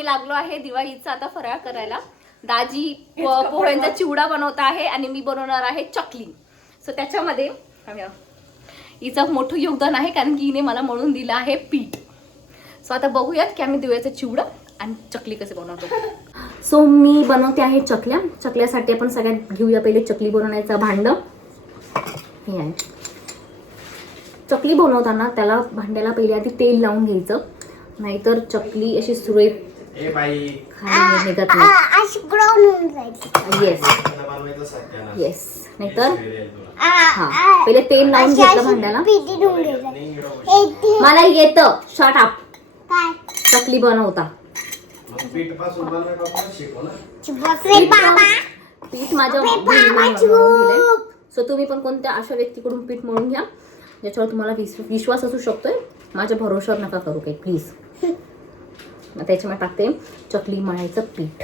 आम्ही लागलो आहे दिवाळीचा आता फराळ करायला. दाजी पोह्यांचा चिवडा बनवत आहे आणि मी बनवणार आहे चकली. सो त्याच्यामध्ये हिचं मोठं योगदान आहे कारण की हिने मला म्हणून दिलं आहे पीठ. सो आता बघूयात की आम्ही दिवाळीचा चिवडा आणि चकली कसे बनवतो. सो मी बनवते आहे चकल्या. चकल्यासाठी आपण सगळ्यात घेऊया पहिले चकली बनवण्याचं भांड. हे आहे. चकली बनवताना त्याला भांड्याला पहिले आधी तेल लावून घ्यायचं, नाहीतर चकली अशी सुरळीत खाली निघत नाही. येस येस, नाहीतर हा पहिले तेल लावून घेतलं भांड्याला. मला येतं शॉर्ट अप चकली बनवता. पीठ माझ्या दिलंय. सो तुम्ही पण कोणत्या अशा व्यक्तीकडून पीठ मळून घ्या ज्याच्यावर तुम्हाला विश्वास असू शकतोय. माझ्या भरोशावर नका करू काही प्लीज. त्याच्यामध्ये टाकते चकली मळायचं पीठ.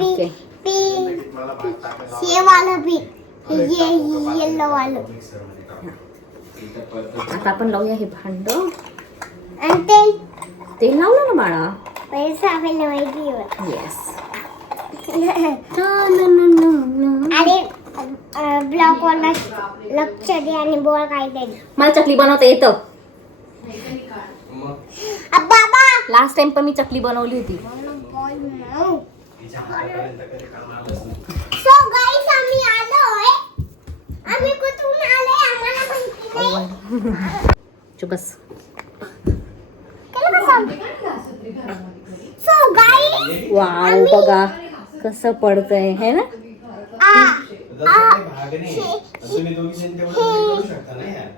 ओके, आता आपण लावूया हे भांड. तेल लावलं ना बाळा. येस. ब्लॉक वाला लक्ष दे आणि बोल काय दे. मला चकली बनवता येतं. बाबा लास्ट टाइम पण मी चकली बनवली होती. सो गाइस आम्ही आलोय. आम्ही कुठून आलोय आम्हाला माहिती. चुप बस. सो गाइस वाव, बघा कसं पडतंय है ना. तुम्ही दोघी जण तेवढं करू शकता ना यार.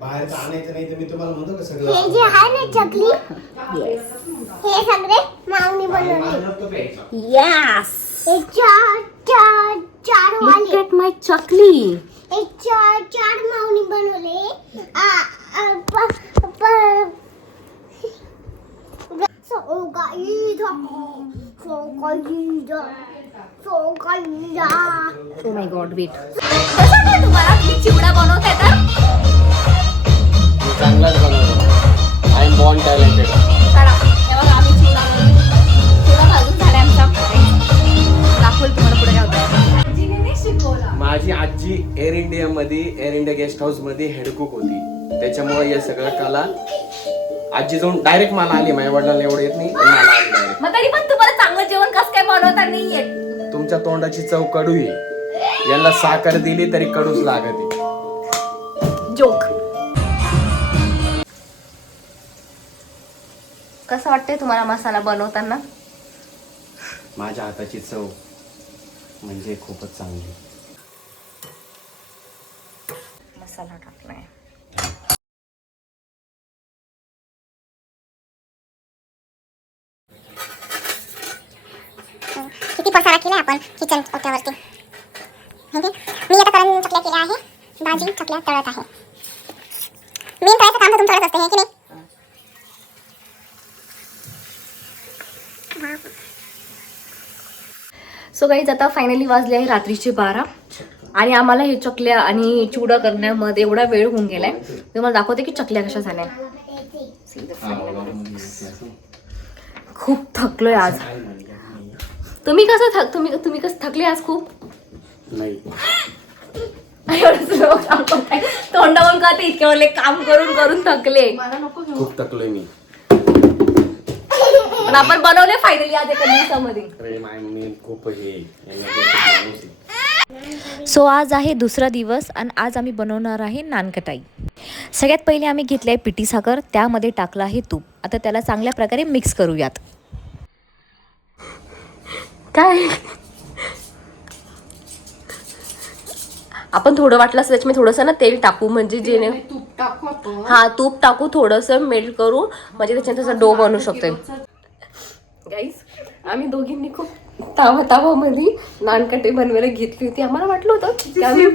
बाहेर आणायचं नाही तर मी तुम्हाला म्हणतो का सगळं. हे जे आहे ना चकली, हे सगळे माऊनी बनवले. यस, हे चार लुक वाले. Ate my chakli. हे चार माऊनी बनवले. So guys oh my God, wait. कसं काय तुम्हाला चिवडा बनवता येतं? चांगलाच बनवतो. I am born talented. चला, हे बघा आम्ही चिवडा भाजून झालाय आमचा. दाखवलं तुम्हाला पुढे काय होतं. माझी आजी एअर इंडिया गेस्ट हाऊस मध्ये हेड कुक होती. त्याच्यामुळे हे सगळं कला आजी जाऊन डायरेक्ट मला आली. माझ्या वडिलांना एवढं येत नाही, मला आली डायरेक्ट. मग तरी पण तुम्हाला चांगलं जेवण कसं काय बनवता नाही येत? तुमच्या तोंडाची चव कडू आहे. याला साखर दिली तरी कडूच लागते. जोक. कसं वाटतंय तुम्हाला मसाला बनवताना? माझ्या हाताची चव म्हणजे खूपच चांगली. मसाला टाकलाय. किती पसारा केला आपण किचन ओट्यावरती. मी आता करून चकल्या केल्या आहे. दाजी चकल्या तळत आहे. मेन करायचं काम तर तुमच्याकडेच असते, हे की नाही? सो गाईज आता फायनली वाजले आहे रात्रीचे 12 आणि आम्हाला हे चकल्या आणि चिवडा करण्यामध्ये एवढा वेळ होऊन गेलाय. तुम्हाला दाखवते की चकल्या कशा झाल्या. खूप थकलोय आज. तुम्ही कसं थकले आज? खूप नाही. तोंडावून का ते इतके वेळे काम करून करून थकले. खूप थकलोय मी. पण आपण बनवले फायनली आज एका दिवसामध्ये. खूप सो आज आहे दुसरा दिवस आणि आज आम्ही बनवणार आहे नानकटाई. सगळ्यात पहिले आम्ही घेतले आहे पिठी साखर, त्यामध्ये टाकलं आहे तूप. आता त्याला चांगल्या प्रकारे मिक्स करूयात. काय आपण थोडं वाटलं असं त्याच्यामध्ये थोडंसं ना तेल टाकू, म्हणजे जेणे तूप टाकू आपण. हा तूप टाकू, थोडंसं मेल्ट करू, म्हणजे त्याच्यात त्याचा डो बनू शकतोय. गाईस आम्ही दोघींनी खूप तावामध्ये नानकटे बनवायला घेतली होती. आम्हाला वाटलं होतं की आम्ही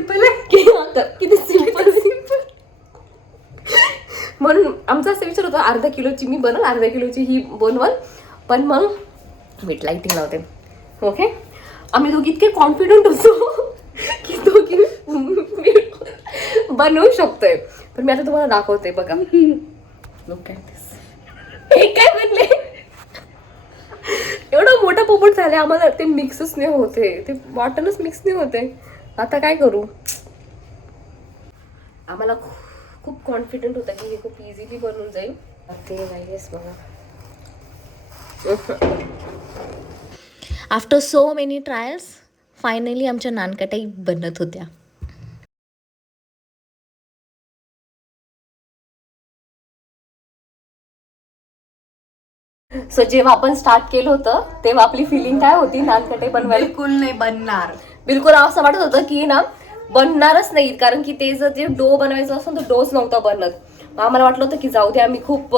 किती सिंपल म्हणून आमचा असं विचार होता अर्धा किलोची मी बनवल, अर्धा किलोची ही बनवल. पण मग मीठ लाईटिंग लावते. ओके, आम्ही दोघी इतके कॉन्फिडंट होतो की दोघी बनवू शकतोय. पण मी आता तुम्हाला दाखवते बघा. लोक काय काय बनले. झाले आम्हाला ते मिक्सच नाही होते, ते वाटणच मिक्स नाही होते. आता काय करू? आम्हाला खूप कॉन्फिडंट होता की हे खूप इझिली बनून जाईल. ते नाहीच बघा. After so many trials finally आमच्या नानकटाई बनत होत्या. सो जेव्हा आपण स्टार्ट केलं होतं तेव्हा आपली फिलिंग काय होती नानकटाई बनवायला? बिलकुल नाही बनणार. बिलकुल असं वाटत होतं की ना बनणारच नाही, कारण की ते जर जे डो बनवायचं असतं तो डोच नव्हता बनत. आम्हाला वाटलं होतं की जाऊ दे, आम्ही खूप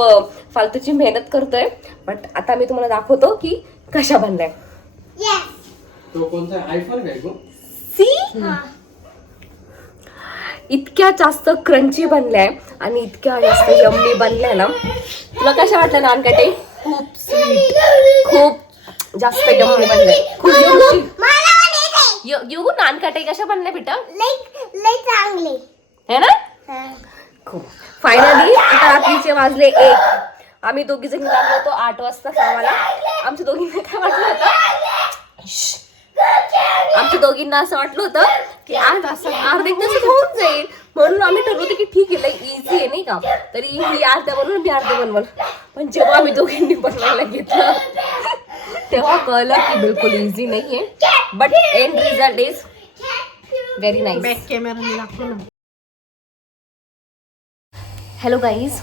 फालतूची मेहनत करतोय. बट आता मी तुम्हाला दाखवतो की कशा बनलाय. तो कोणता आयफोन काय गो? सी इतक्या जास्त क्रंची बनलाय आणि इतक्या जास्त यम्मी बनलाय ना. तुला कशा वाटल्या नानकटाई? खूप स्वीट, खूप जास्त यम्मी बनलाय. खूप येऊ नानकटाई कशा बनल्या बेटा? लई चांगले है ना? खूप. फायनली आता रात्रीचे वाजले 1. आम्ही दोघी जणी लागलो होतो 8 वाजता कामाला. आमच्या दोघींना काय वाटलं होतं? आमच्या दोघींना असं वाटलं होतं की आज असं अर्धे तासात होऊन जाईल, म्हणून आम्ही ठरवलं की ठीक आहे, लई इझी आहे नाही का, तरी ही अर्ध्या बनवून मी अर्धे बनवल. पण जेव्हा आम्ही दोघींनी बनवायला घेतलं तेव्हा कळलं की बिलकुल इझी नाहीये. But end result is very nice. Back camera लागतो ना. हॅलो गाईज,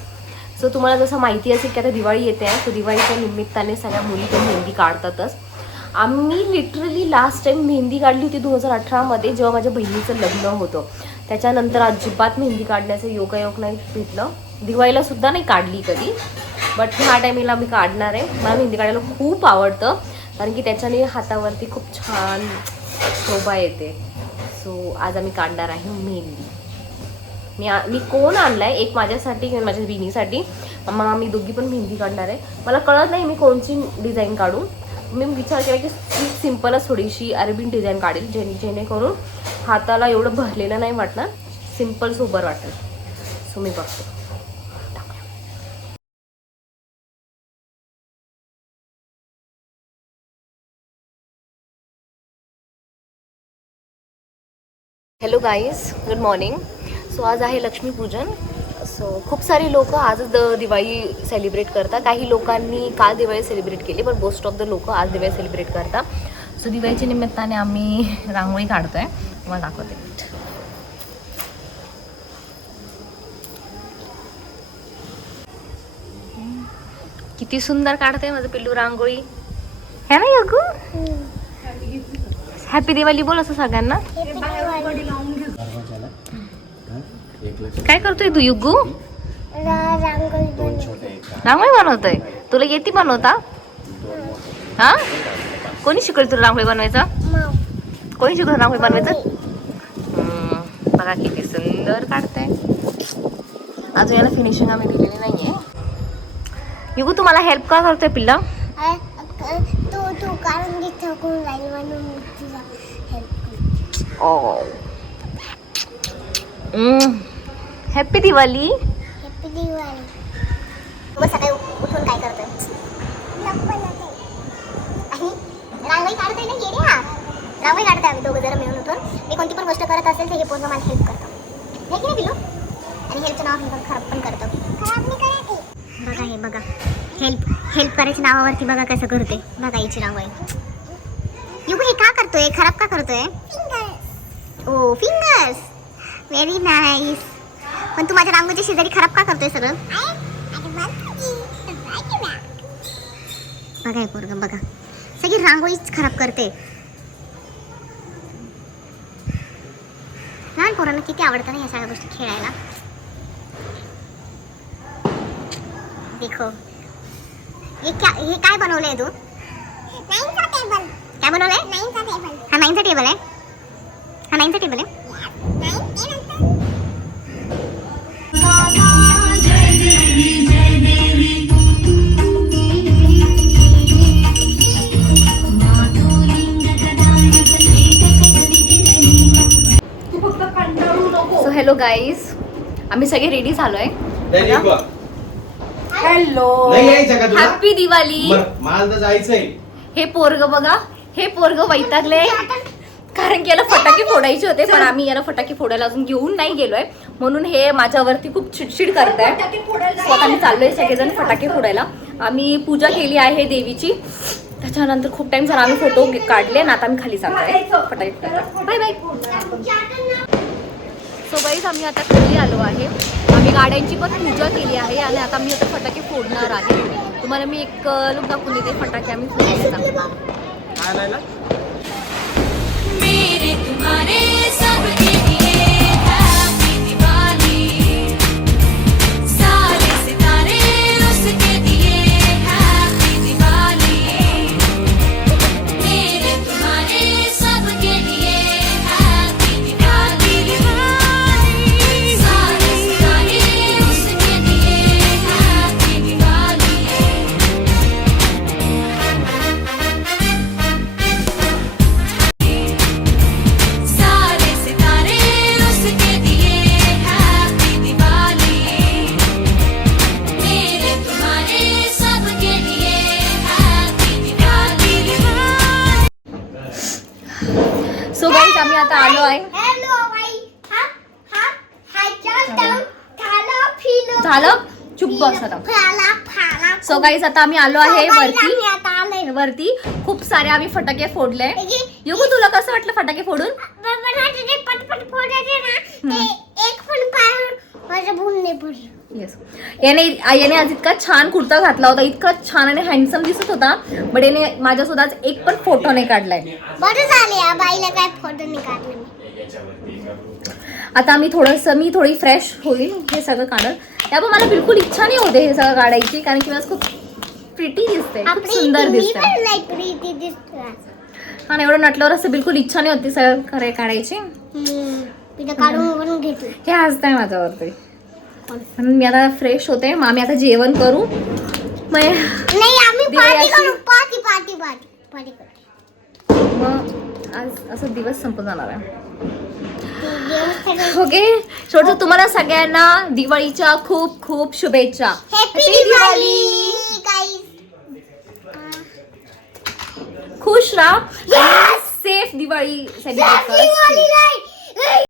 सो तुम्हाला जसं माहिती असेल की आता दिवाळी येते आहे, सो दिवाळीच्या निमित्ताने सगळ्या मुली तर मेहंदी काढतातच. आम्ही लिटरली लास्ट टाइम मेहंदी काढली होती 2018 जेव्हा माझ्या बहिणीचं लग्न होतं. त्याच्यानंतर अजिबात मेहंदी काढण्याचं योगायोग नाही भेटलं. दिवाळीला सुद्धा नाही काढली कधी, बट ह्या टायमिंगला मी काढणार आहे. मला मेहंदी काढायला खूप आवडतं, कारण की त्याच्याने हातावरती खूप छान शोभा येते. सो आज आम्ही काढणार आहे मेहंदी. मी कोण आणलाय, एक माझ्यासाठी आणि माझ्या बहिणीसाठी. मग आम्ही दोघी पण मेहंदी काढणार आहे. मला कळत नाही मी कोणची डिझाईन काढू. मी विचार केला की सिम्पलच थोडीशी अरेबियन डिझाईन काढेल, जेणेकरून हाताला एवढं भरलेलं नाही वाटणार, सिम्पल सोबर वाटेल. सो मी बघतो. Hello guys, good morning. So आज आहे लक्ष्मीपूजन. सो खूप सारी लोक आजच दिवाळी सेलिब्रेट करतात. काही लोकांनी काल दिवाळी सेलिब्रेट केली, पण मोस्ट ऑफ द लोक आज दिवाळी सेलिब्रेट करतात. सो दिवाळीच्या निमित्ताने आम्ही रांगोळी काढतोय. तुम्हाला दाखवते. किती सुंदर काढते माझं पिल्लू रांगोळी, है ना योगू? हॅपी दिवाळी बोल असं सगळ्यांना. काय करतोय तू युगू? रांगोळी बनवतोय. तुला येते बनवता? हा, कोणी शिकवलं तुला रांगोळी बनवायचं? कोणी शिकवलं रांगोळी बनवायचं? बघा किती सुंदर काढताय. अजून याला फिनिशिंग आम्ही दिलेली नाहीये. युगू तुम्हाला हेल्प का करतोय पिल्ला? तू काढून घे, थकून जाईल म्हणून तुझा help. Happy Diwali. Happy Diwali. मग सकाळी उठून काय करतोय? रांगोळी काढतोय ना येड्या. रांगोळी काढतोय आम्ही दोघं जरा मिळून उठून. मी कोणती पण गोष्ट करत असेल तर हे पोरगं मला हेल्प करतो, हे की नाही पिलू? आणि हेल्पचं नाव आपण खराब पण करतो. खराब नाही करायची. बघा हे बघा, हेल्प करायच्या नावावरती बघा कसं करते. बघा याची रांगोळी. युगू हे का करतोय? खराब का करतोय? ओ फिंगर्स, व्हेरी नाईस. पण तू माझ्या रांगोळीच्या शेजारी खराब का करतोय सगळं? बघा हे पोरगं बघा, सगळी रांगोळीच खराब करते. लहान पोरांना किती आवडतं ना या सगळ्या गोष्टी खेळायला. देखो हे काय बनवलंय तू? 9चा टेबल. काय बनवलंय? 9चा टेबल. हा 9चा टेबल आहे. हा 9चा टेबल आहे. सो हॅलो गाईज, आम्ही सगळे रेडी झालोय. हॅलो, नाही यायचं का तुला? हॅपी दिवाळी. मला तर जायचंय. हे पोरग बघा हे पोरग वैतागले कारण की याला फटाके फोडायचे होते, पण आम्ही याला फटाके फोडायला अजून घेऊन नाही गेलोय, म्हणून हे माझ्यावरती खूप चिडचिड करताय. स्वतः आम्ही चाललोय सगळेजण फटाके फोडायला. आम्ही पूजा केली आहे देवीची, त्याच्यानंतर खूप टाइम झाला आम्ही फोटो काढले आणि आता आम्ही खाली चाललोय फटाके फोडायला. Bye bye. सो गाईज आम्ही आता खाली आलो आहे. आम्ही गाड्यांची पण पूजा केली आहे आणि आता मी आता फटाके फोडणार आहे. तुम्हाला मी एक लुक दाखवून देते फटाके आम्ही फोडण्याचा. मेरे तुम्हारे सबके लिए हैप्पी दिवाली, सारे सितारे उसके दिए हैप्पी दिवाली, मेरे तुम्हारे सबके लिए हैप्पी दिवाली, सारे सितारे उसके दिए हैप्पी दिवाली. सारे सितारे उसके दिए हैप्पी दिवाली, मेरे तुम्हारे सबके लिए हैप्पी दिवाली. सो गाईज आम्ही आता आलो आहे. हॅलो बाई. हाय थाला फिलो झालं चुप बस आता. फाला फाला. सो गाईज आता आम्ही आलो आहे आम्ही वरती. आता आलोय. वरती खूप सारे आम्ही फटाके फोडले. हे योगू तुला कसं वाटलं फटाके फोडून? बाबा जे पटपट फोडायचे ना ते एक पण पाय माझ्या भूलने पडलं. येस. याने आज इतका छान कुर्ता घातला होता, इतका छान आणि हँडसम दिसत होता, बट याने माझ्यासोबत आज एक पण फोटो नाही काढलाय. बरं झाले या बाईला काय फोटो नाही काढले मी. आता मी थोडी फ्रेश होईल हे सगळं काढत. त्यामुळे मला बिलकुल इच्छा नाही होते हे सगळं काढायची, कारण की मला खूप प्रिटी दिसते, खूप आपली सुंदर मी दिसते. पण लई प्रीती दिसते. आणि एवढं नटल्यावर असं बिलकुल इच्छा नाही होती सगळं काढायची. तिथं काढून घेतली. हे हसताय माझ्यावरती, म्हणून मी आता फ्रेश होते. मग आम्ही आता जेवण करू. नाही आम्ही दिवाळी पार्टी अशी- करू. पार्टी करू. मग आज असं दिवस संपून जाणार आहे. गेम्स खेळू. ओके, शेवटचं तुम्हाला सगळ्यांना दिवाळीच्या खूप खूप शुभेच्छा. हॅपी दिवाळी गाईस. खुश राहा, सेफ दिवाळी सेलिब्रेट करा. दिवाळी